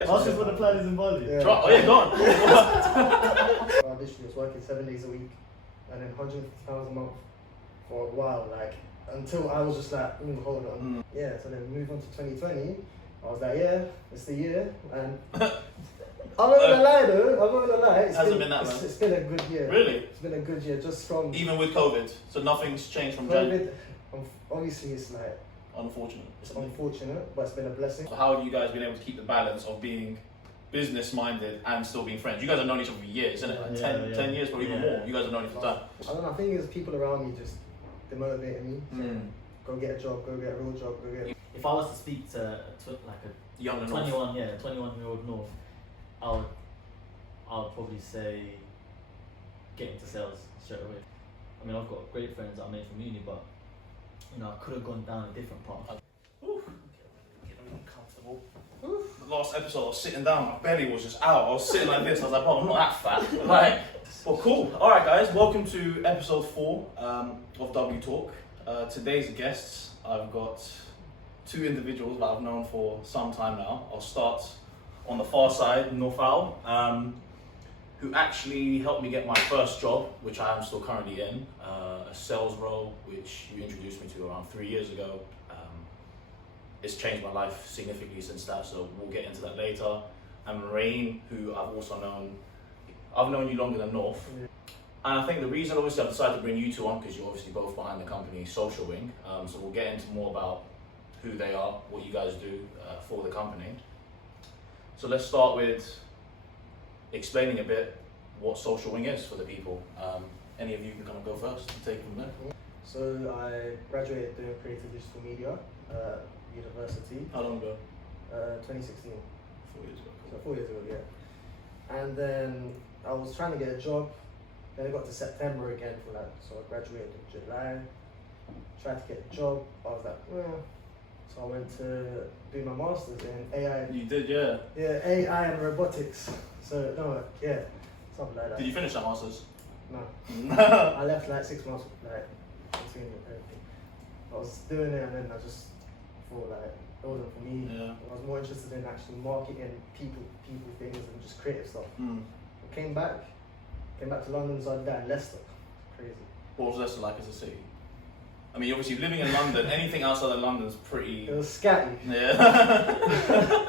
Ask us what the plan is in Bali. Yeah. Oh yeah, go on. I literally was working 7 days a week and then £150 a month for a while, like until I was just like, hold on. Yeah, so then move on to 2020. I was like, yeah, it's the year, and I'm not gonna lie though. I'm not gonna lie. It's been a good year. Really? It's been a good year, just from Even with COVID, so nothing's changed from January. COVID. Obviously, it's like Unfortunate. it's unfortunate, but it's been a blessing. So how have you guys been able to keep the balance of being business-minded and still being friends? You guys have known each other for years, isn't it? Like 10 years, probably even more. You guys have known each other for time. I don't know. I think it's people around me just demotivating me. Go get a job. Go get a real job. Go get. If I was to speak to like a Young and 21-year-old North, I would probably say get into sales straight away. I mean, I've got great friends that I made from uni, but you know, I could have gone down a different path. Getting comfortable. The last episode, I was sitting down, my belly was just out. I was sitting like this. I was like, "Oh, I'm not that fat." Like, well, cool. All right, guys, welcome to episode 4 of W Talk. Today's guests, I've got 2 individuals that I've known for some time now. I'll start on the far side, North Al, who actually helped me get my first job, which I am still currently in, a sales role, which you introduced me to around 3 years ago. It's changed my life significantly since that, so we'll get into that later. And Rain, who I've also known, I've known you longer than North. And I think the reason obviously I've decided to bring you 2 on, because you're obviously both behind the company, Social Wing, so we'll get into more about who they are, what you guys do for the company. So let's start with explaining a bit what Social Wing is for the people. Any of you can kind of go first and take it from there. So I graduated doing creative digital media at university. How long ago? 2016. 4 years ago. So 4 years ago, yeah. And then I was trying to get a job. Then it got to September again for that. So I graduated in July. Tried to get a job. I was like, well. So I went to do my masters in AI. You did, yeah. Yeah, AI and robotics. So no, yeah, something like that. Did you finish that masters? No. I left like 6 months, like between everything. I was doing it and then I just thought like it wasn't for me. Yeah. I was more interested in actually marketing people things and just creative stuff. I came back to London, so I did that in Leicester. Crazy. What was Leicester like as a city? I mean, obviously living in London, anything outside of London is pretty... It was scatty. Yeah.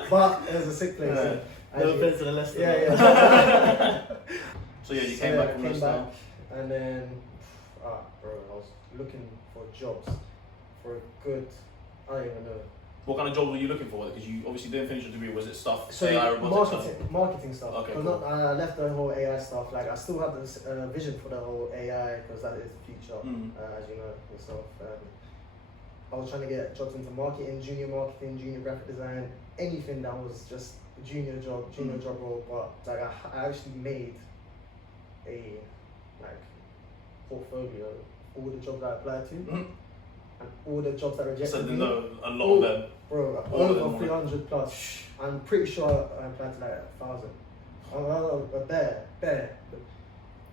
But it was a sick place. Yeah. No offense to the Leicester. Yeah. So yeah, you came back from Leicester. And then, bro, I was looking for jobs for a good, I don't even know. What kind of job were you looking for? Because you obviously didn't finish your degree. Was it stuff, So AI, robotics stuff? marketing stuff. Okay, cool. I left the whole AI stuff. Like I still have this vision for the whole AI because that is the future, as you know yourself. I was trying to get jobs into marketing, junior graphic design, anything that was just a junior job role. But like I actually made a portfolio of all the jobs I applied to. And all the jobs that rejected so me. So a lot of them. Bro, over 300 plus. I'm pretty sure I applied to like 1,000. A bare.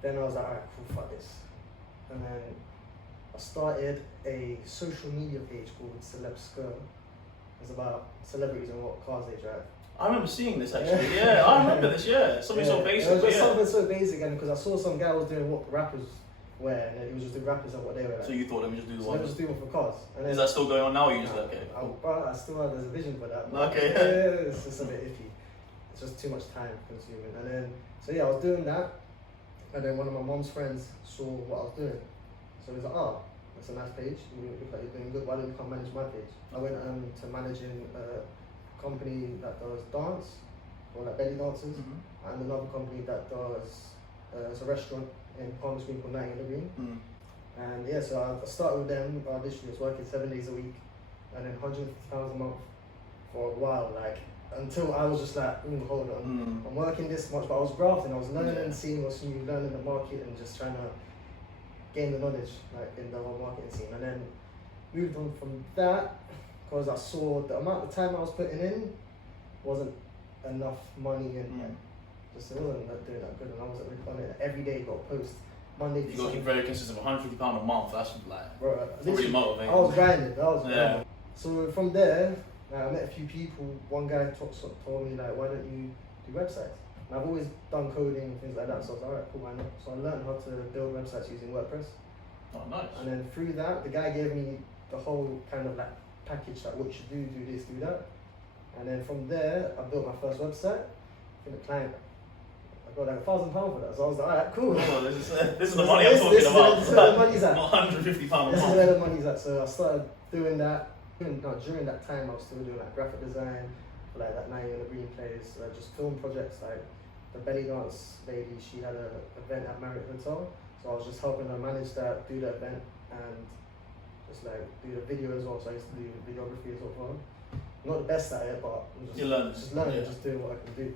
Then I was like, alright, cool, fuck this. And then I started a social media page called Celeb Skirt. It's about celebrities and what cars they drive. I remember seeing this actually. Yeah, I remember this. Yeah, something so basic. It was just yeah. something so basic, and because I saw some guy was doing what rappers wear, and he was just doing rappers and what they wear. So you thought let me just do the so one? Let me just do one for cars. And then, is that still going on now? Or you just like, okay? Cool. I still have, there's a vision for that. Okay. Yeah, it's just a bit iffy. It's just too much time consuming. And then, so yeah, I was doing that, and then one of my mom's friends saw what I was doing. So he was like, oh, that's a nice page. You look like you're doing good. Why don't you come manage my page? I went to managing a company that does dance, or like belly dancers, and another company that does it's a restaurant in Palm Springs called Night in the Green. And yeah, so I started with them. I literally was working 7 days a week, and then £150 a month for a while, like until I was just like, hold on, I'm working this much, but I was grafting. I was learning and seeing what's new, learning the market, and just trying to gain the knowledge like in the whole marketing scene. And then moved on from that because I saw the amount of time I was putting in wasn't enough money, and just it wasn't doing that good, and I wasn't really on it. Every day got a post. Monday to You're looking very consistent, £150 a month. That's like bro, really motivating. I was grinding. So from there, I met a few people. One guy told me like, why don't you do websites? And I've always done coding and things like that, so I was like, alright, cool, why not? So I learned how to build websites using WordPress. Oh, nice. And then through that, the guy gave me the whole kind of like package, like what you should do this, do that. And then from there, I built my first website. For the client, I got like £1,000 for that. So I was like, alright, cool. Oh, this is the money I'm talking about. This is where the money's at. Not £150 a This is month. where the money's at. So I started doing that. During that time, I was still doing like graphic design for like that 9 year green place, just film projects like the belly dance lady. She had an event at Marriott Hotel, so I was just helping her manage that, do the event, and just like do the video as well. So I used to do videography as well. Not the best at it, but I'm just learning, just doing what I can do.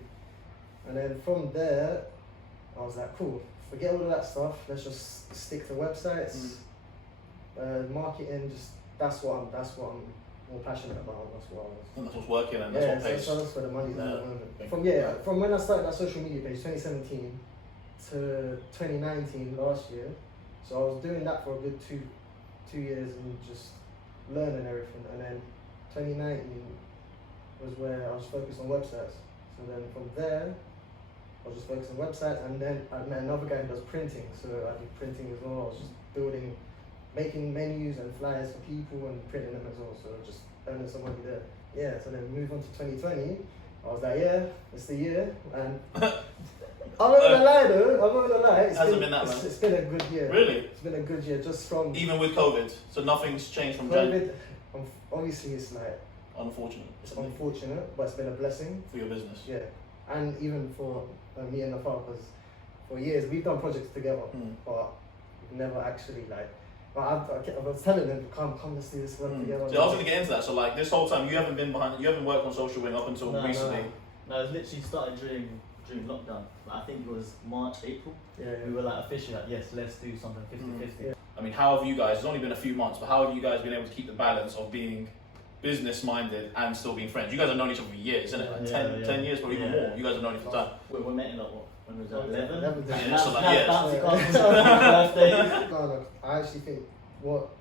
And then from there, I was like, cool, forget all of that stuff. Let's just stick to websites, marketing. Just that's what I'm more passionate about. That's what I was. And that's what's working, and that's what pays. So that's where the money's at the moment. Yeah. From when I started that social media page, 2017 to 2019 last year. So I was doing that for a good two years and just learning everything. And then 2019 was where I was focused on websites. So then from there, I was just focused on websites, and then I met another guy who does printing. So I did printing as well. I was just making menus and flyers for people and printing them as well. So just earning some money there. Yeah. So then move on to 2020. I was like, yeah, it's the year, and I'm not gonna lie though. I'm not gonna lie. It's been a good year. Really? It's been a good year, just from even with COVID. So nothing's changed from January. COVID. Obviously, it's like Unfortunate. it's unfortunate, but it's been a blessing. For your business. Yeah, and even for me and Nafar, because for years we've done projects together, but we've never actually like. But I was telling them, come, let's do this work together. So I was going to get into that. So like this whole time, you haven't worked on Social Wing up until recently. No, it literally started during lockdown. I think it was March, April. Yeah. We were like officially like, yes, let's do something 50-50. Yeah. I mean, how have you guys? It's only been a few months, but how have you guys been able to keep the balance of being business-minded and still being friends? You guys have known each other for years, isn't it? Like 10 years, probably even more. You guys have known each other for time. We met in like what? When was that? 11? Yeah, so like, yeah. No, I actually think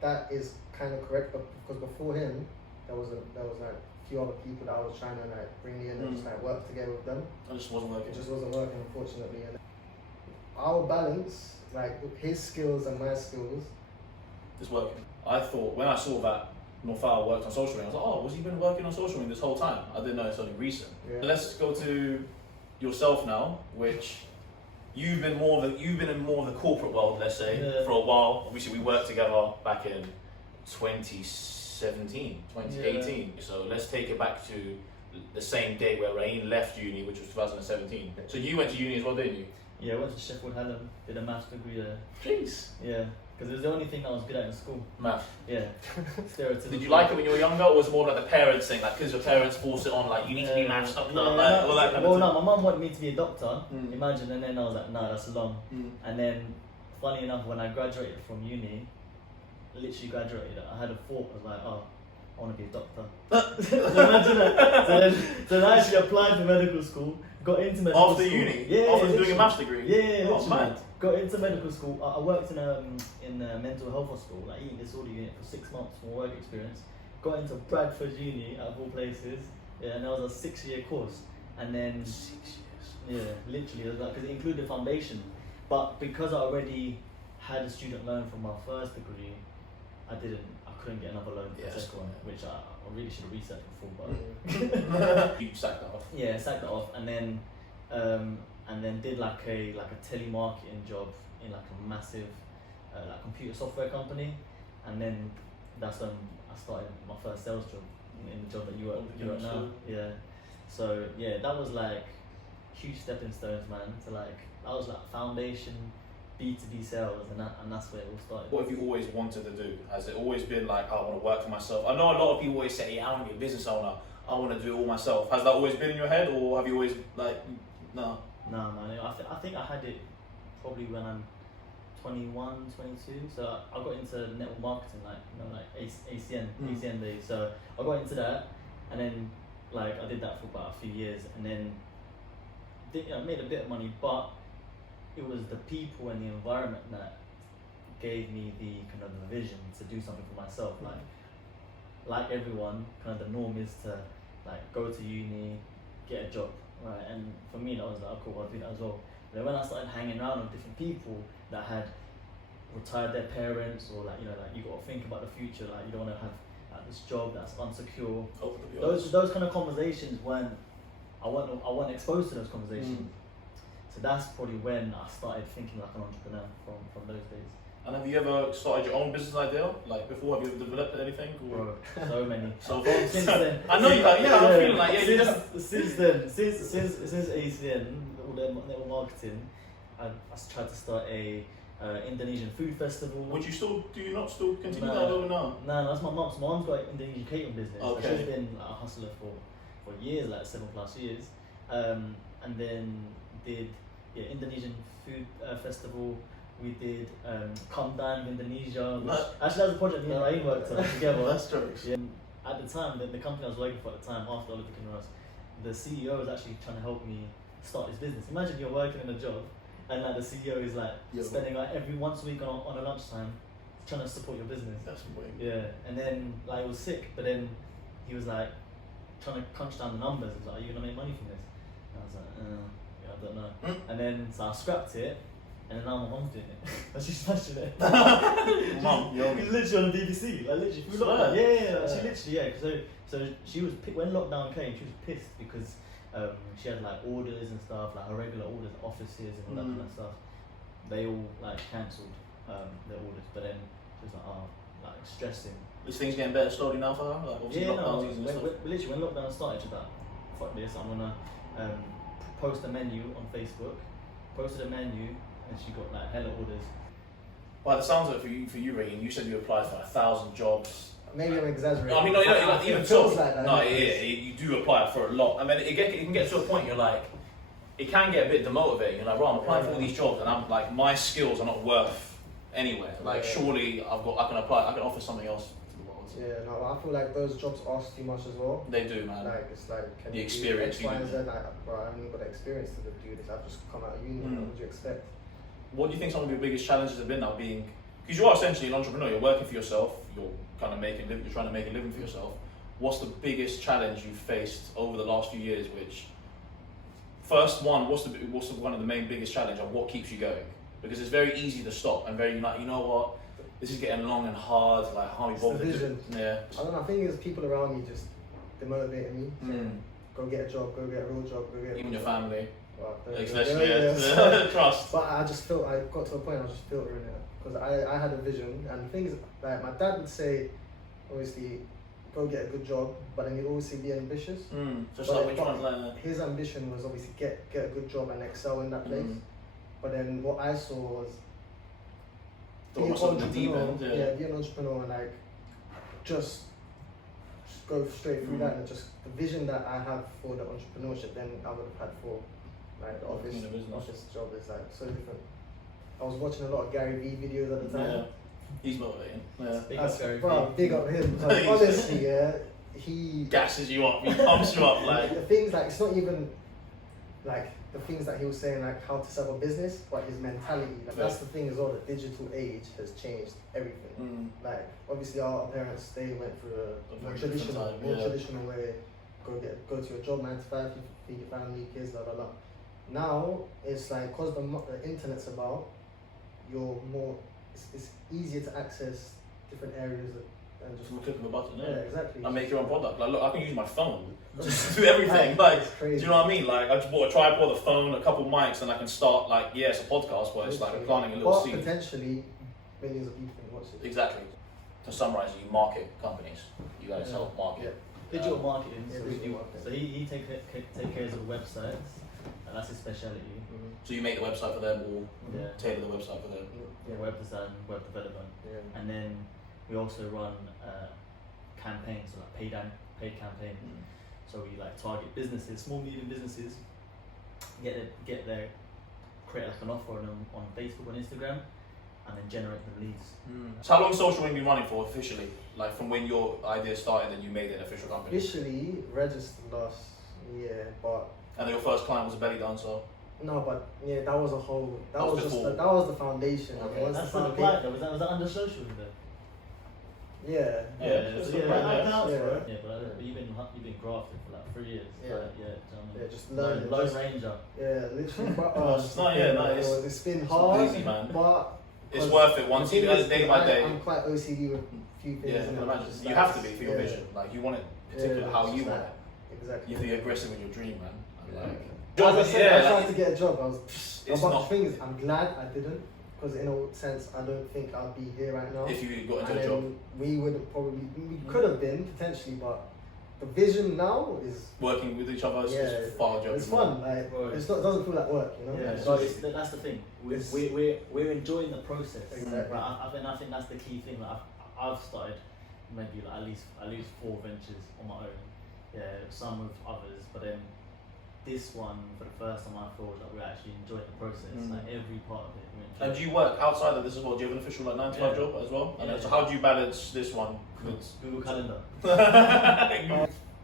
that is kind of correct, but because before him, there was like a few other people that I was trying to like bring in and just like work together with them. It just wasn't working. It just wasn't working, unfortunately. And our balance, like his skills and my skills, it's working. I thought when I saw that Norfal worked on Social Wing, I was like, oh, was he been working on Social Wing this whole time? I didn't know it's only recent. Yeah. Let's go to yourself now, which you've been in more of the corporate world, let's say, for a while. Obviously, we worked together back in 2017, 2018. Yeah. So let's take it back to the same day where Rain left uni, which was 2017. So you went to uni as well, didn't you? Yeah, I went to Sheffield Hallam, did a maths degree there. Jeez. Yeah, because it was the only thing I was good at in school. Math. Yeah. Stereotypical. Did you like it when you were younger, or was it more like the parents thing, like because your parents force it on, like you need to be maths doctor, all that kind of thing? No, my mum wanted me to be a doctor. Imagine, and then I was like, no, that's long. And then, funny enough, when I graduated from uni, literally graduated, I had a thought. I was like, oh, I want to be a doctor. So imagine that. So I actually applied for medical school. Got into medical after school. uni? Yeah, after doing a maths degree? Yeah, oh, literally. man. Got into medical school. I worked in a mental health hospital, like eating disorder unit for 6 months for work experience. Got into Bradford Uni, out of all places. Yeah, and that was a 6-year course. And then 6 years. Yeah, literally, because it included foundation. But because I already had a student loan from my first degree, I couldn't get another loan for the second one, which I really should have researched before. But you sacked that off. Yeah, sacked that off, and then did like a telemarketing job in like a massive like computer software company, and then that's when I started my first sales job in the job that you're at now. Yeah, so yeah, that was like huge stepping stones, man. To like that was like foundation B2B sales, and that's where it all started. What have you always wanted to do? Has it always been like, I want to work for myself? I know a lot of people always say, yeah, I want to be a business owner. I want to do it all myself. Has that always been in your head, or have you always like, no? No, man. I think I had it probably when I'm 21, 22. So I got into network marketing, like ACN days. So I got into that, and then like I did that for about a few years, and then made a bit of money, but it was the people and the environment that gave me the kind of the vision to do something for myself. Like like everyone, kind of the norm is to like go to uni, get a job, right? And for me, that was like, oh, cool, I'll do that as well. But then when I started hanging around with different people that had retired their parents, or like, you know, like you got to think about the future, like you don't want to have like this job that's unsecure. Those kind of conversations when I wasn't exposed to those conversations. So that's probably when I started thinking like an entrepreneur from those days. And have you ever started your own business idea? Like before, have you ever developed anything? Or? Bro, so many. So since then, I know you like, yeah, I'm feeling like, yeah, since then, since ACN, all their network marketing, I tried to start a Indonesian food festival. Would you still, do you not still continue No. that or no? No, that's my mum's. My mum's got an Indonesian catering business. Okay. So she's been like, a hustler for years, like 7+ years. And then did Indonesian food festival. We did Come Down in Indonesia. Actually, that was a project me and Rain worked on together. That's true. Yeah. At the time, the company I was working for at the time, after Relocating, the CEO was actually trying to help me start this business. Imagine you're working in a job, and like the CEO is like spending like every once a week on a lunchtime trying to support your business. That's weird. Yeah, and then like I was sick, but then he was like trying to crunch down the numbers. He was like, "Are you gonna make money from this?" And I was like, "Yeah, I don't know." And then so I scrapped it. And then now my mum's doing it. And she's smashing it. Mum, She's literally on the BBC. Like literally through lockdown. Yeah. She literally, So she was when lockdown came, she was pissed because she had like orders and stuff, like her regular orders, offices and all that kind of stuff. They all like cancelled their orders, but then she was like, like stressing. Is things getting better slowly now for her? Like obviously lockdown season and stuff. Literally when lockdown started, she was like, fuck this, I'm gonna post a menu on Facebook. Posted a menu. And she got like hella orders. By the sounds of it, for you, Regan, you said you applied for 1,000 jobs. Maybe I'm exaggerating. I mean, no, even so. Like that. No, you do apply for a lot. I mean, it can get to a point you're like, it can get a bit demotivating. You're like, right, I'm applying for all these jobs, and I'm like, my skills are not worth anywhere. Like, surely I can apply. I can offer something else to the world. Yeah, no, I feel like those jobs ask too much as well. They do, man. Like it's like can the you experience. do X, Y, and Z? Like, bro, I haven't got the experience to do this. I've just come out of uni. What would you expect? What do you think some of your biggest challenges have been now being, because you are essentially an entrepreneur, you're working for yourself, you're kind of you're trying to make a living for yourself. What's the biggest challenge you've faced over the last few years, which, first one, what's one of the main biggest challenge and what keeps you going? Because it's very easy to stop and very like, you know what, this is getting long and hard, like how It's the vision. Yeah. I don't know, I think it's people around me just, they motivated me. Go get a job, go get a real job, go get Even your family. Well, especially, trust. But I just felt, I got to a point I was just filtering it. Because I had a vision, and the thing is, like, my dad would say, obviously, go get a good job, but then he'd obviously be ambitious. Just like which one's like that? His ambition was obviously get a good job and excel in that place. But then what I saw was, be an entrepreneur, be an entrepreneur and like, just go straight through that, and just the vision that I have for the entrepreneurship, then I would have had for like the office job is like so different. I was watching a lot of Gary Vee videos at the time. Yeah. He's motivating. Yeah. Big up him. Like, honestly, he gasses you up, he pumps you up. Like the things like it's not even like the things that he was saying like how to set up a business, but his mentality. Like, that's the thing as well. The digital age has changed everything. Like obviously our parents, they went through a more traditional way. Go to your job 9 to 5, feed your family, kids, blah blah blah. Now it's like because the internet's about, you're more. It's easier to access different areas and just click of a button. Yeah, exactly. And make your own product. Like look, I can use my phone just to do everything. Like, do you know what I mean? Like I just bought a tripod, a phone, a couple of mics, and I can start like it's a podcast, but it's like I'm planting a little seed. Potentially millions of people can watch it. Exactly. To summarize, you market companies. You guys help market. Yeah. Digital marketing. So he take care of the websites, and that's his speciality. So you make the website for them, or tailor the website for them. Yeah, web design, web development, and then we also run campaigns, so like paid campaigns. So we like target businesses, small medium businesses, get their create like an offer on Facebook and Instagram, and then generate the leads. So how long social have you been running for officially? Like from when your idea started and you made it an official company? Officially registered last year, but and then your first client was a belly dancer. No, but that was a whole. That was before. the foundation. Okay, that's not applied though. Was that under social though? Yeah. That counts, Yeah. bro. Yeah, but you've been grafted for like 3 years. Yeah. Like, yeah, do you know what I mean? Yeah, just learning. Lone just- Ranger. Yeah, literally. But, it's been It's hard, easy, man. but It's worth it once you day by day. I'm quite OCD with a few things. Yeah, I and can I'm imagine. just You like- have to be for your yeah. vision. Like you want it particular Yeah, how it's you just want like- it. Exactly. You have to be aggressive with your dream, man. And Yeah. like, As I said, I tried to get a job. it's but not. the thing is, I'm glad I didn't, because in a sense, I don't think I'd be here right now. If you got into And a job, then we would have probably, we could have been potentially, but the vision now is working with each other is yeah, far job. it's fun. Like Right. it's not, it doesn't feel like work, you know. Yeah, It's so just- that's the thing. it's- We're enjoying the process. Exactly. Right? I think that's the key thing. Like, I've started maybe like at least 4 ventures on my own. Yeah, some with others, but then this one for the first time I feel like we're actually enjoying the process. Like every part of it. We're And enjoying. do you work outside of this as well? Do you have an official like 9 to 5 Yeah. job as well? And Yeah. so how do you balance this one with Google Calendar.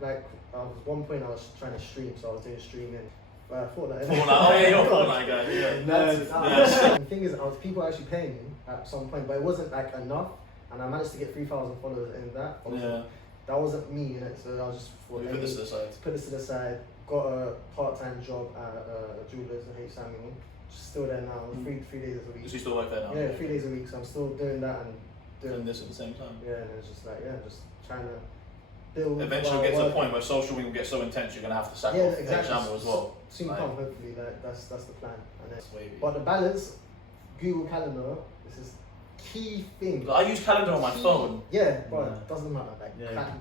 like I was one point I was trying to stream, so I was doing streaming. Fortnite. Fortnite? Oh yeah, you're a Fortnite guy. Yeah. The thing is, people were actually paying me at some point, but it wasn't like enough, and I managed to get 3,000 followers in that. Yeah. That wasn't me, innit? So I was just thought, We let put this me to the side. put this to the side. Got a part-time job at Jewelers in H. Samuel. Still there now. Three days a So week. you still work there now? Yeah, 3 days a week. So I'm still doing that and Doing doing this at the same time. yeah, and it's just like just trying to build. Eventually, while get to the working. point where social will get so intense you're gonna have to sack Yeah, off exactly. Channel as well. Soon Like- come, hopefully. Like that's the plan. And then, That's wavy. but the balance, Google Calendar, this is key thing. I use calendar on my Key- phone, Yeah, but Yeah. it doesn't matter. Like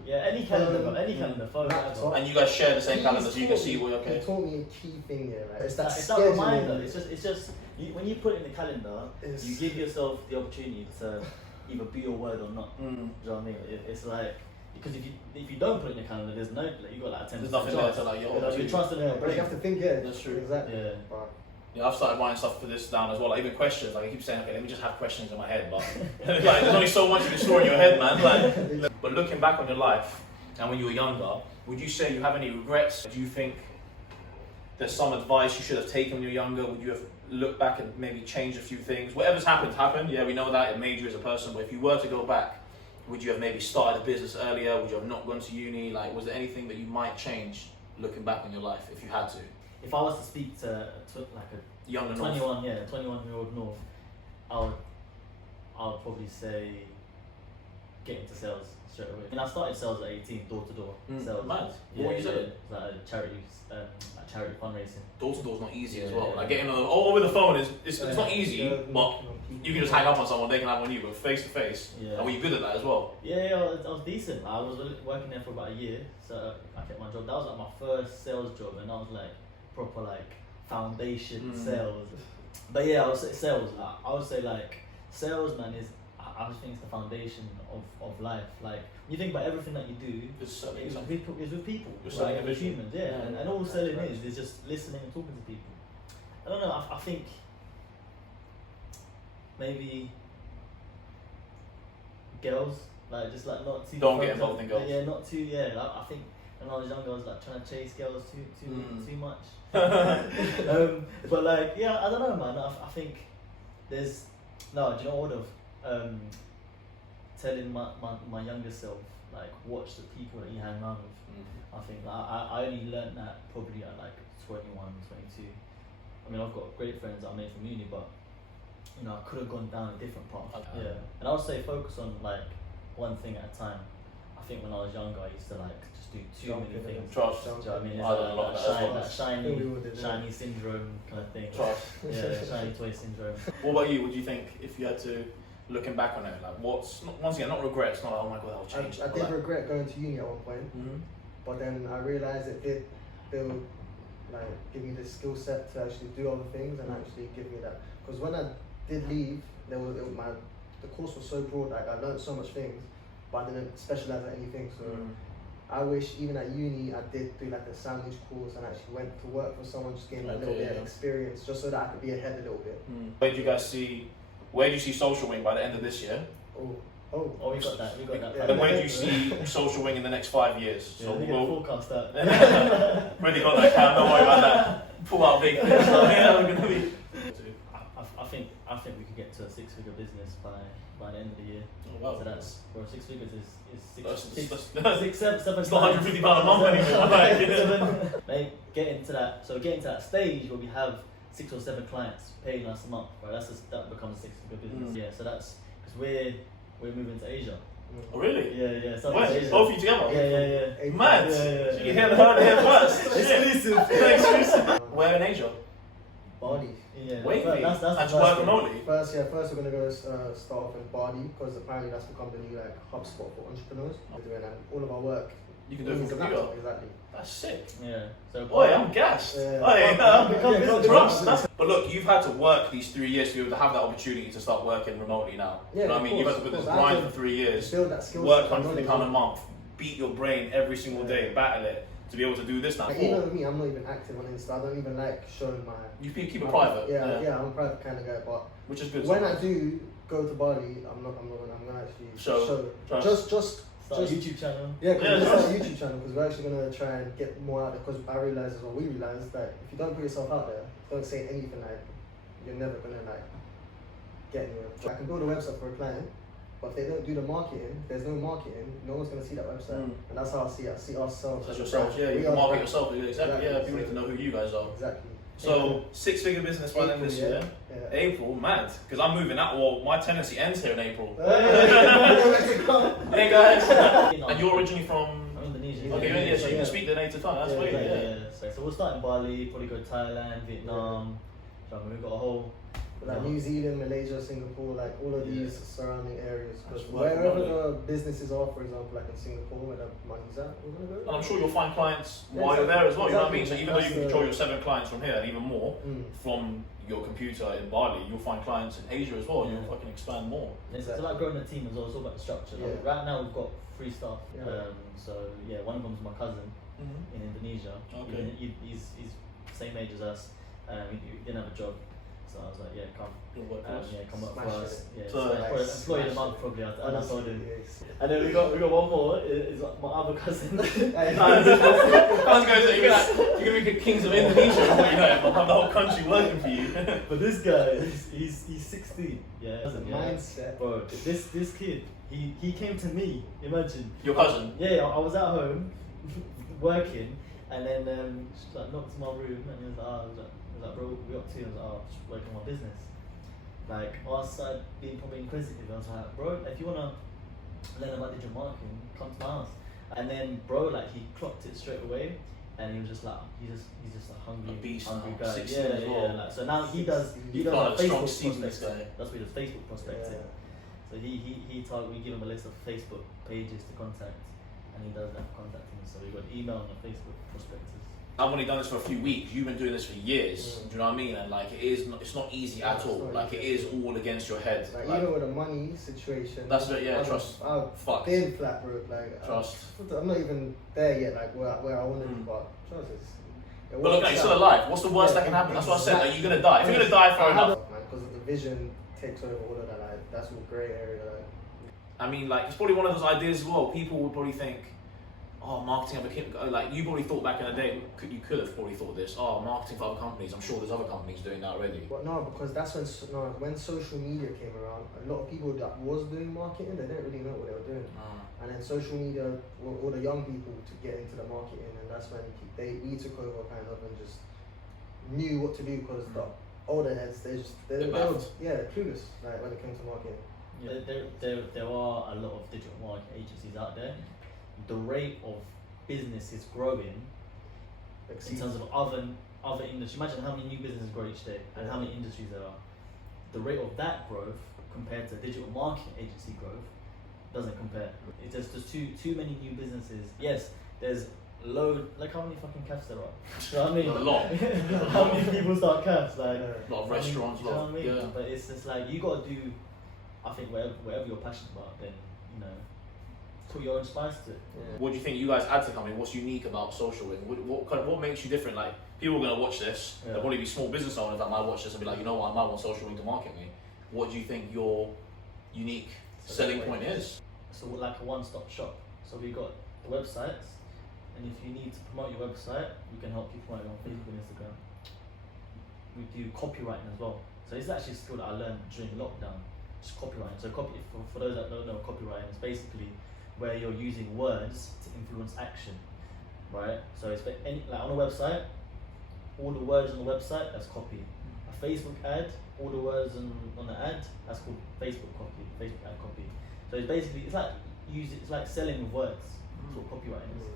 Yeah, any calendar, bro, any calendar, phone, laptop. whatever. and you guys share the same He's calendar so you can taught see me- what you're okay. He taught me a key thing here, right? It's that It's that scheduling. reminder. It's just when you put it in the calendar, It's- you give yourself the opportunity to either be your word or not. Do you know what I mean? It's like because if you don't put it in the calendar, there's no like you got like a 10%. There's nothing there to like your you trust in Yeah, your but brain. you have to think, yeah. That's true. Exactly. Yeah. But Yeah, I've started writing stuff for this down as well. Like even questions. Like I keep saying, okay, let me just have questions in my head, but like there's only so much you can store in your head, man. Like, but looking back on your life and when you were younger, would you say you have any regrets? Do you think there's some advice you should have taken when you were younger? Would you have looked back and maybe changed a few things? Whatever's happened. Yeah, we know that it made you as a person. But if you were to go back, would you have maybe started a business earlier? Would you have not gone to uni? Like, was there anything that you might change looking back on your life if you had to? If I was to speak to like a Younger North. 21-year-old North, I would probably say get into sales straight away. I started sales at 18, door to door sales. Mad. Yeah, What were you selling? like a charity fundraising. Door to door's not easy as Yeah, well. yeah. Like getting over the phone is it's not easy, Yeah, but you can just hang up on someone, they can have on you, but face to face. Yeah. And were you good at that as well? Yeah, I was decent. I was working there for about a year, so I kept my job. That was like my first sales job, and that was like proper like foundation sales. But yeah, I would say sales. I would say like sales, man, is I just think it's the foundation of life. Like when you think about everything that you do, It's selling it's something. with people, You're selling a with vision. humans. Yeah, and all selling is just listening and talking to people. I don't know. I think maybe girls like just like not too. Don't get involved in girls. Yeah, not too. Yeah, like, I think when I was younger, I was like trying to chase girls too much. But like, yeah, I don't know, man. I think there's no. Do you know what I would have telling my younger self like watch the people that you hang around with. I think I only learned that probably at like 21, 22. I mean, I've got great friends that I made from uni, but you know, I could have gone down a different path. Okay. Yeah, and I would say focus on like one thing at a time. I think when I was younger, I used to like just do too many things. Trust. Do you know what I mean? I done a lot of that as well. That shiny, We all did, yeah. shiny syndrome kind of thing. Trust. Yeah, shiny toy syndrome. What about you? What do you think if you had to, looking back on it, like once again, not regrets, not like, oh my god, I'll change. I did regret going to uni at one point, but then I realised it did build, like, give me the skill set to actually do other things and actually give me that. Because when I did leave, the course was so broad, like I learned so much things, but I didn't specialise at anything. So I wish even at uni I did do like a sandwich course and actually went to work for someone, just gained a little bit of experience, just so that I could be ahead a little bit. Where do you guys see? Where do you see Social Wing by the end of this year? Oh, we got that. And then where do you see Social Wing in the next 5 years? Yeah, So we get a forecast that. already got that cam. Don't worry about that. Pull out big. Yeah, we're gonna be. I I think we could get to a 6-figure business by the end of the year. Oh, wow. So that's, well, 6 figures is That's- six, seven, It's not £150 a month anymore. Like, yeah. Maybe getting to that stage where we have 6 or 7 clients paying us a month, right? That becomes a 6-figure business. Yeah, so that's because we're moving to Asia. Oh, really? Yeah. Where? Asia. Both of you together? Yeah. Mad. Yeah. You heard it here first. Exclusive. Exclusive. Where in Asia? Bali. Yeah. Wait, that's the and first to work thing. remotely? First we're gonna go start off in Bali because apparently that's become the new like hub spot for entrepreneurs. We're doing all of our work. You can do it use from the computer. laptop, exactly. That's sick. Yeah. So Oi, I'm gassed. Trust. But look, you've had to work these 3 years to be able to have that opportunity to start working remotely now. Yeah, You know what I of mean? You've had to course, put this of course. I grind had for 3 years, Build that skill work set, £150 a month, beat your brain every single day, battle it, to be able to do this now. Like, even with me, I'm not even active on Insta. I don't even like showing my. You keep it my- private. Yeah, I'm a private kind of guy. But Which is good. when I do go to Bali, I'm gonna actually Show. Just start a YouTube channel. Yeah, because Yeah, it's a YouTube channel because we're actually gonna try and get more out there. Because I realize as well, we realize that if you don't put yourself out there, don't say anything, like you're never gonna like get anywhere. I can build a website for a client, but if they don't do the marketing, there's no marketing, no one's gonna see that website, and that's how I see it. I see ourselves. That's as a yourself, brand. yeah, We you are can the market brand. yourself, exactly, yeah, people need to know who you guys are. Exactly. So, 6-figure business by the end of this year. Yeah. April, mad, because I'm moving out, well, my tenancy ends here in April. Hey guys! And you're originally from? Indonesia. Okay, yeah, so you can speak the native tongue, that's Yeah, great, Yeah. So we'll start in Bali, probably go Thailand, Vietnam. So we've got a whole. Like New Zealand, Malaysia, Singapore, like all of these surrounding areas. Because That's working wherever on the businesses are, for example, like in Singapore, where the money's at, we're gonna go. And I'm sure you'll find clients Yeah, while you're there as well, you know what I mean? exactly. So even though you can That's control your 7 clients from here and even more Mm. from your computer in Bali, you'll find clients in Asia as well, and Yeah. you'll fucking expand more. It's like growing a team as well. It's all about the structure. Like, Yeah. right now we've got 3 staff. Yeah. So yeah, one of them's my cousin in Indonesia. Okay. He's same age as us. He didn't have a job, so I was like, yeah, come. You'll work for us. Yeah, come up Smash for us. it. Yeah, So, so like, employee of the smash month it. probably. And I told him. Yes. And then we got one more. Is like my other cousin. I was going to say, you're gonna be the kings of Indonesia before you know it, but have the whole country working for you. But this guy, he's 16. Yeah, The yeah. mindset. Bro, this kid, he came to me. Imagine. Your cousin? Yeah, I was at home working, and then she like knocked to my room, and he was like, I was like, bro, what up to? I was like, just working on my business. Like, I started being probably inquisitive. I was like, bro, if you wanna learn about digital marketing, come to my house. And then, bro, like he clocked it straight away, and he was just like, he's just a hungry, A beast hungry now, guy. 16 Yeah, as yeah. well. Like, so now he does You've got like a strong Facebook season, this prospecting. guy. That's what he does, Facebook prospecting. So we give him a list of Facebook pages to contact, and he does that contacting. So we got email and Facebook prospectors. I've only done this for a few weeks. You've been doing this for years. Do you know what I mean? And like, it's not easy at It's all. not Like, it easy. is all against your head. Like, Like, even with the money situation. That's it, yeah, trust. I've Fuck. been flat broke. Like, Trust. I'm not even there yet. Like where I want to be, Mm. but trust is. But look, like, you're still alive. What's the worst that can happen? That's what I said. Like, you're gonna die. If you're gonna die, fair enough. Because the vision takes over all of that. Like, that's all grey area. Like, I mean, like, it's probably one of those ideas as well. People would probably think, oh, marketing other like you probably thought back in the day, you could have probably thought this. Oh, marketing for other companies. I'm sure there's other companies doing that already. but no, because that's when social media came around. A lot of people that was doing marketing, they didn't really know what they were doing. And then social media, all the young people to get into the marketing, and that's when we took over kind of and just knew what to do because the older heads they were clueless like when it came to marketing. Yeah, there are a lot of digital marketing agencies out there. The rate of business is growing in terms of other industries. Imagine how many new businesses grow each day and how many industries there are. The rate of that growth compared to digital marketing agency growth doesn't compare. It's just there's too many new businesses. Yes, there's load. Like how many fucking cafes there are? Do you know what I mean? A lot. How many people start cafes? Like A lot of restaurants. You know what I mean? Yeah. But it's just like you gotta do. I think whatever you're passionate about, then you know, put your own spice to it. Yeah. What do you think you guys add to the company? What's unique about social? And what makes you different? Like, people are gonna watch this. Yeah. There'll probably be small business owners that might watch this and be like, you know what, I might want social to market me. What do you think your unique selling point is? So we're like a one-stop shop. So we got the websites, and if you need to promote your website, we can help you promote it on Facebook and Instagram. we do copywriting as well. So it's actually a skill that I learned during lockdown. Just copywriting. So for those that don't know, copywriting is basically where you're using words to influence action, right? So it's like on a website, all the words on the website, that's copy. A Facebook ad, all the words on the ad, that's called Facebook copy, Facebook ad copy. So it's basically, it's like selling with words. That's what copywriting is.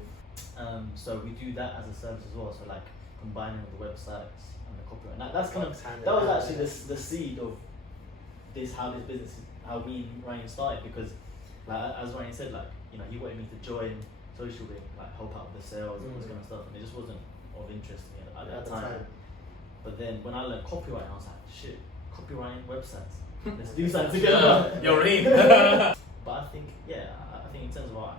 So we do that as a service as well. So like combining with the websites and the copyright. That's kind of, that was actually the seed of how this business, how me and Ryan started, because like, as Ryan said, like, you know, he wanted me to join social week, like help out with the sales and all this kind of stuff, and it just wasn't of interest to me at that time. But then when I learned copywriting, I was like, shit, copywriting websites. Let's do something together. You're in. But I think in terms of our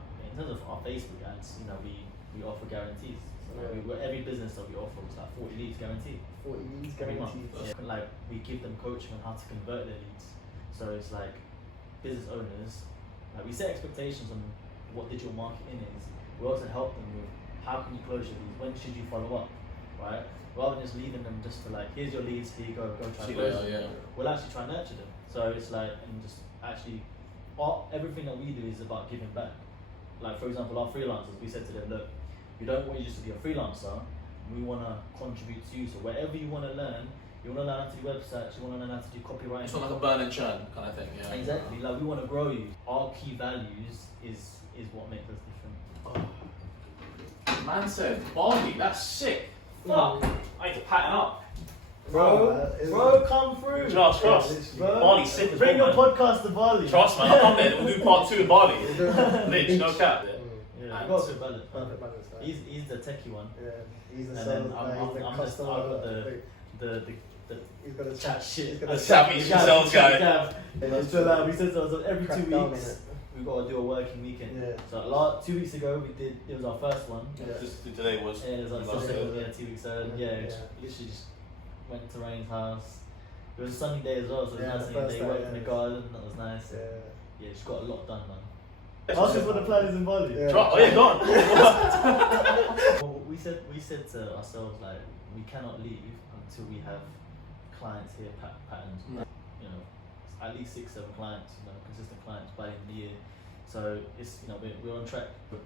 Facebook ads, you know, we offer guarantees. So like every business that we offer is like 40 leads guaranteed. 40 leads guaranteed. Yeah. Like we give them coaching on how to convert their leads. So it's like business owners, like we set expectations on what digital marketing is. We also help them with how can you close your leads, when should you follow up, right? Rather than just leaving them just to like, here's your leads, here you go try to close them. Yeah. We'll actually try and nurture them. So it's like, and just actually, everything that we do is about giving back. Like for example, our freelancers, we said to them, look, we don't want you just to be a freelancer, we want to contribute to you. So wherever you want to learn, you want to learn how to do websites, you want to learn how to do copywriting. It's not like a burn and churn kind of thing, yeah. Exactly, like we want to grow you. Our key values is what makes us different. Oh. Man said, Bali, that's sick. Fuck, I need to pattern up. Bro, come through. Trust. Bali's sick as well, Bring your podcast to Bali. Trust, man, I'll come there. We'll do part 2 in Bali. Lynch, no cap. Yeah, got to balance. He's the techie one. Yeah, he's the sales guy. I'm just he's got to chat shit. The sales guy. We said to ourselves every 2 weeks we've got to do a working weekend. Yeah. So 2 weeks ago it was our first one. Yeah. Today was. Yeah, it was our second. 2 weeks ago. Literally just went to Rain's house. It was a sunny day as well, so it was a nice sunny day. Worked in the garden. That was nice. Yeah, just got a lot done, man. Ask us what the plan is in Bali. Yeah. Oh yeah, go on. Well, we said to ourselves, like, we cannot leave until we have clients here, patterns. You know, at least 6-7 clients, you know, consistent clients by the end of the year. So it's, you know, we're on track. But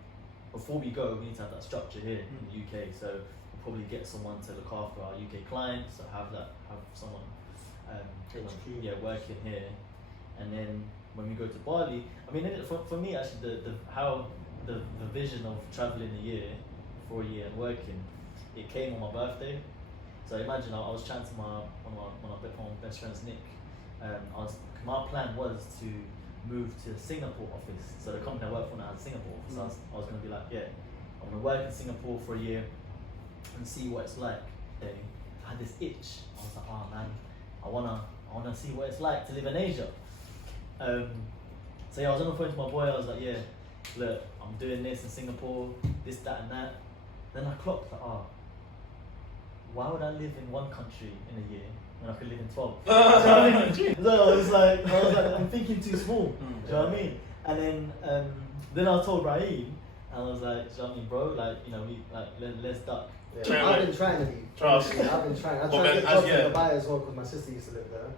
before we go, we need to have that structure here in the UK. So we'll probably get someone to look after our UK clients. So have someone, working here, and then when we go to Bali, I mean, for me actually, the vision of traveling for a year and working, it came on my birthday. So imagine I was chatting to one of my best friends, Nick. My plan was to move to Singapore office. So the company I work for now has a Singapore office. I was going to be like, yeah, I'm going to work in Singapore for a year and see what it's like. I had this itch. I was like, oh man, I wanna see what it's like to live in Asia. So yeah, I was on the phone to my boy. I was like, yeah, look, I'm doing this in Singapore, this, that, and that. Then I clocked like, why would I live in one country in a year when I could live in 12? So I was like, I'm thinking too small. Do you know what I mean? And then I told Raheem, and I was like, do you know what I mean, bro? Like, you know, let's duck. Yeah. I've been trying to leave. Trust. I've been trying. I tried to get jobs in Dubai as well because my sister used to live there.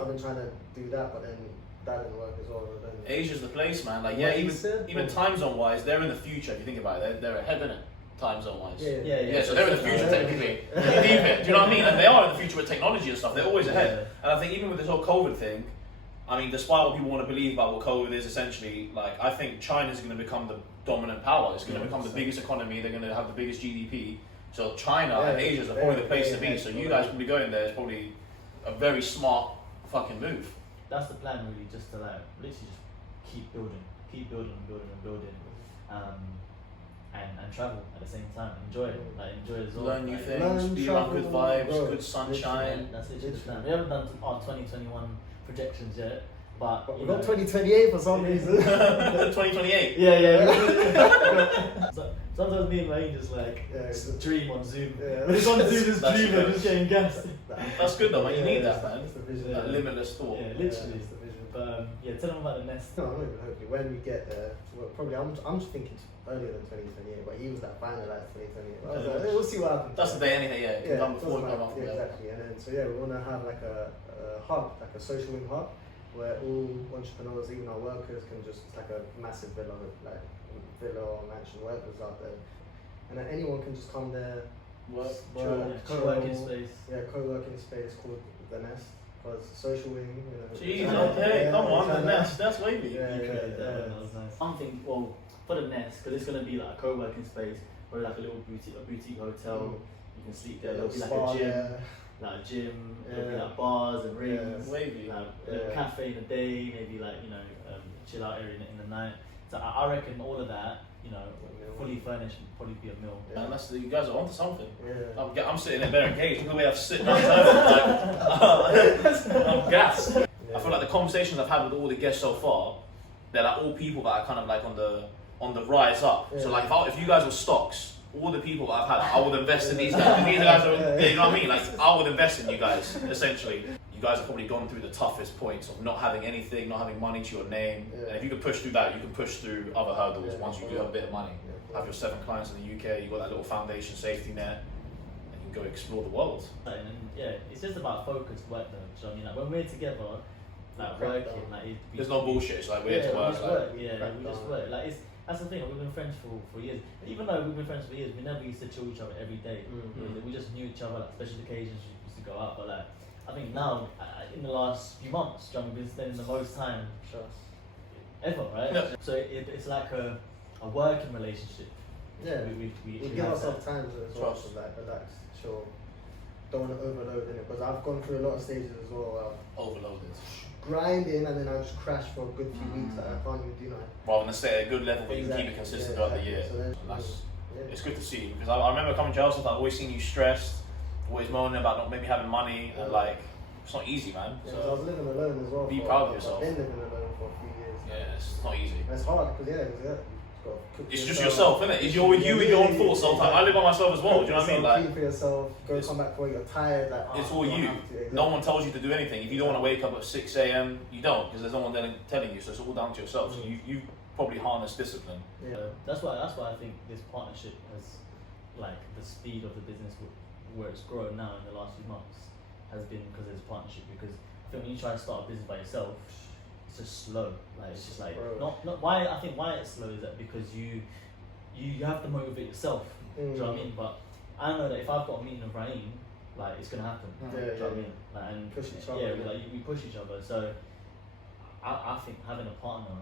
I've been trying to do that, but then that didn't work as well. Asia's the place, man. Like, even time zone wise, they're in the future. If you think about it, they're ahead, innit? Time zone wise. Yeah. So they're in the future technically. Do you know what I mean? And they are in the future with technology and stuff. They're always ahead. And I think even with this whole COVID thing, I mean, despite what people want to believe about what COVID is, essentially, like, I think China's going to become the dominant power. It's going to become the biggest economy. They're going to have the biggest GDP. So China and Asia is probably the place to be. So you guys probably going there is probably a very smart fucking move. That's the plan, really, just to like literally just keep building and building, and travel at the same time. Enjoy it, enjoy it as well. Learn new things, be around good vibes, good sunshine. That's literally the plan. We haven't done our 2021 projections yet. But we got 2028 for some reason. 2028. Yeah. So, sometimes me and Wayne just dream on Zoom. When it's on Zoom, just dream and just getting gassed. That's good though, man. You need that, man. That limitless thought. Yeah, literally. But yeah, tell them about the nest. No, not even hopefully. When we get there, well, probably I'm just thinking earlier than 2028, but he was like finalised 2028. I was like, we'll see what happens. That's the day anything, yeah. It can come before, doesn't come matter. after. Yeah, exactly. And then so yeah, we want to have like a hub, like a social wing hub, where all entrepreneurs, even our workers, can just, it's like a massive villa, like villa or mansion, whatever's out there, and then anyone can just come there, Work, co-working space. Yeah, co-working space called the Nest. Because social wing, you know. Jeez, okay, come on, the Nest, that's wavy. Yeah, You created that, yeah. that was nice. I'm thinking, well, for the nest, because it's gonna be like a co-working space, or like a little boutique hotel. You can sleep there. There'll be like a gym, There'll be like bars and rings, Wavy. like a little cafe in the day, maybe like chill out area in the night. So I reckon all of that, fully furnished would probably be a meal. Man, you guys are onto something. Yeah. I'm sitting there better engaged. Look at the way I'm sitting down. I'm gassed. Yeah. I feel like the conversations I've had with all the guests so far, they're like all people that are kind of like on the rise up. Yeah. So like if you guys were stocks, all the people that I've had, I would invest in these guys. These guys are, you know what I mean? Like I would invest in you guys, essentially. You guys have probably gone through the toughest points of not having anything, not having money to your name. Yeah. And if you can push through that, you can push through other hurdles once you do have a bit of money. Yeah. Have your 7 clients in the UK, you've got that little foundation safety net, and you can go explore the world. And yeah, it's just about focused work though. So I mean, like when we're together, like working, like There's no bullshit, it's like we're here to work. We just Like, work. Yeah, we just work. Like that's the thing. We've been friends for years. Even though we've been friends for years, we never used to chill each other every day. We just knew each other. Like special occasions, we used to go out. But like, I think now, in the last few months, John, we've been spending the most time ever, right? Yeah. So it's like a working relationship. Yeah. We give have ourselves time as well Trust. to like relax, chill. Don't want to overload in it because I've gone through a lot of stages as well. overloaded. Grinding and then I just crash for a good few weeks. Like I can't even do nothing. Rather than stay at a good level, but you can keep it consistent throughout the year. So then, And that's, yeah. it's good to see because I remember coming to your house, I've always seen you stressed, always moaning about not maybe having money, and like it's not easy, man. Yeah, 'cause I So was living alone as well. be for- proud of yourself. I've been living alone for a few years. yeah, it's not easy. And it's hard because you've got to cook It's for just yourself, isn't it? It's you with your own thoughts all the time. I live by myself as well. Do you know what I mean? Like clean for yourself. Go it's- come back for you're tired. Like it's oh, all I don't you. have to, exactly. No one tells you to do anything. If you don't want to wake up at 6 a.m, you don't because there's no one then telling you. So it's all down to yourself. So you probably harness discipline. Yeah. That's why I think this partnership has, like, the speed of the business where it's grown now in the last few months has been because of this partnership. Because I think when you try to start a business by yourself, it's just slow. Like it's just like not why I think why it's slow is that because you have to motivate yourself. Do you know what I mean? But I know that if I've got a meeting with Raheem, like it's gonna happen. Yeah, Do you know what I yeah. mean? Like, and Push each other, yeah, yeah. we push each other. So I think having a partner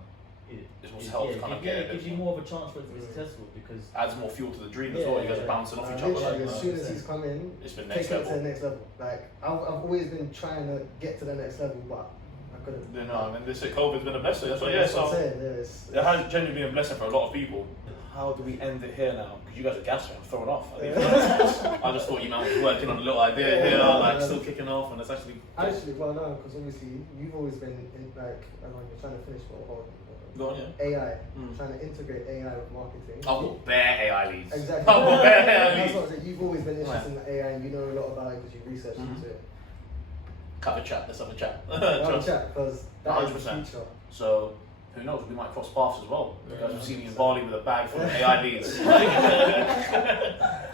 It's what's helped kind of get it gives you more of a chance for it to be successful because Adds more fuel to the dream as well. You guys are bouncing off each other. Literally, Like, as soon as he's come in, it's been take next it to level. the next level. Like I've always been trying to get to the next level, but I couldn't. You know, I mean, this COVID's been a blessing. That's why, That's what I'm so saying. Yeah, it's, it has genuinely been a blessing for a lot of people. How do we end it here now? Because you guys are gassing, I'm throwing off. I just thought you man was working on a little idea here, like still kicking off, and it's actually. well, no, because obviously you've always been in, like, I don't know, you're trying to finish or Go on, yeah. AI, Mm. trying to integrate AI with marketing. I've got bare AI leads. Exactly. I've got bare AI That's leads. what I'm saying. You've always been interested in AI and you know a lot about it because you researched into it. Have a chat, let's have a chat. Have a Trust. chat because that is the 100%. future. So, who knows, we might cross paths as well. You guys have seen me in Bali with a bag full of Yeah. AI leads.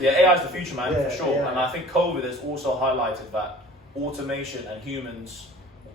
Yeah, AI is the future, man, Yeah, for sure. yeah. And I think COVID has also highlighted that automation and humans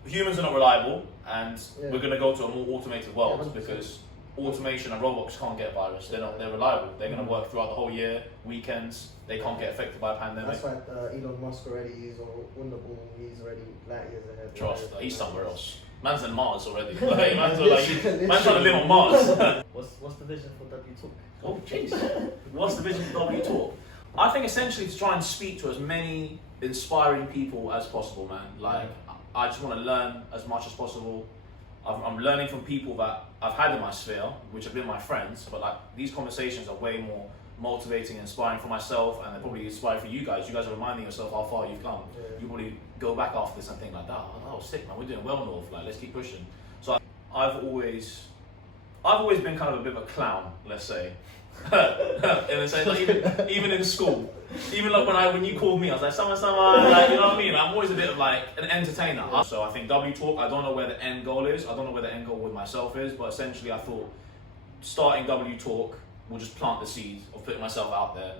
are not reliable, and Yeah. we're going to go to a more automated world 100%. because automation and robots can't get a virus. They're reliable. They're going to work throughout the whole year, weekends. They can't get affected by a pandemic. That's why Elon Musk already is, or Wonderful, he's already light years ahead. Trust, he's somewhere else. Man's in Mars already. Like, man's trying to Literally. live on Mars. what's the vision for W Talk? Oh, jeez. What's the vision for W Talk? I think essentially to try and speak to as many inspiring people as possible, man. Like, I just want to learn as much as possible. I'm learning from people that I've had in my sphere, which have been my friends, but like these conversations are way more motivating and inspiring for myself, and they're probably inspiring for you guys. You guys are reminding yourself how far you've come. Yeah. You probably go back after this and think like, oh, that was sick, man. We're doing well, North. Like, let's keep pushing. So I've always been kind of a bit of a clown, let's say. In the sense, like, even in school, even like when you called me, I was like summer, like, you know what I mean. I'm always a bit of like an entertainer. So I think W Talk. I don't know where the end goal is. I don't know where the end goal with myself is. But essentially, I thought starting W Talk will just plant the seed of putting myself out there,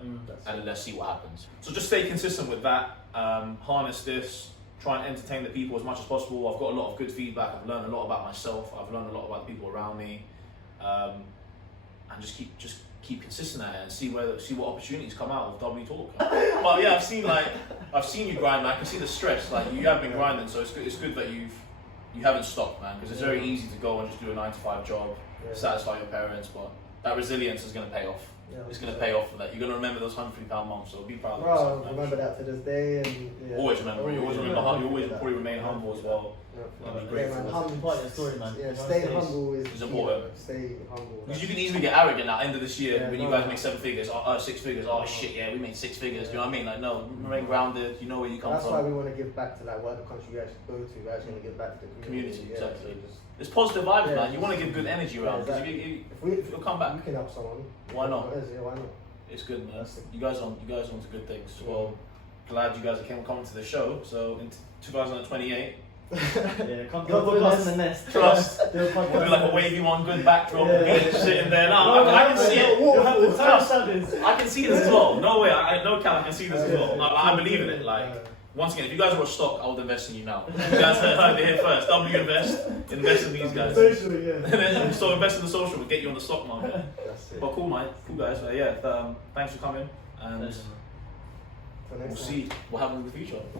and let's see what happens. So just stay consistent with that. Harness this. Try and entertain the people as much as possible. I've got a lot of good feedback. I've learned a lot about myself. I've learned a lot about the people around me, and just keep consistent at it and see what opportunities come out of W Talk. But yeah, I've seen you grind, man. I can see the stress. Like you have been grinding, so it's good that you haven't stopped, man. Because it's very easy to go and just do a 9-to-5 job, satisfy your parents, but that resilience is going to pay off. Yeah, it's going to pay off for that. You're going to remember those £103 months, so be proud of Bro, yourself. I remember that to this day, and Always remember it. You always remember. You always probably remain humble as well. Yeah, Be grateful. man, Humble part of your story, man. Yeah, stay humble is It's key, important. man. Stay humble. Because you can easily get arrogant at the end of this year Yeah, when you guys make 7 figures, 6 figures. Oh shit, yeah, we made 6 figures. Do you know what I mean? Like, no, remain grounded. You know where you come That's from. why we want to give back to like whatever country we actually go to. We're actually going to give back to the community. Yeah, Exactly. so just, It's positive vibes, Yeah, man. You want to give good energy around. Because exactly. if you'll come back, we can help someone. why not? Yeah, why not? It's good, man. That's it. You guys on to good things. Well, glad you guys came coming to the show. So in 2028, Yeah, come Go to the podcast nest. in the nest. Trust. Do a we'll podcast. do like a wavy one, good backdrop, Yeah. beach sitting there. No, I can see it. You'll have the Trust. service. I can see this as well. No way, no cap, I can see this as well. I believe in it. Like, once again, if you guys were a stock, I would invest in you now. You guys heard it here first. W invest in these guys. Socially, yeah. And then, so invest in the social, we'll get you on the stock market. That's it. But cool, mate. Cool, guys. Thanks for coming. And Pleasure, man. Till we'll next time. see what happens in the future.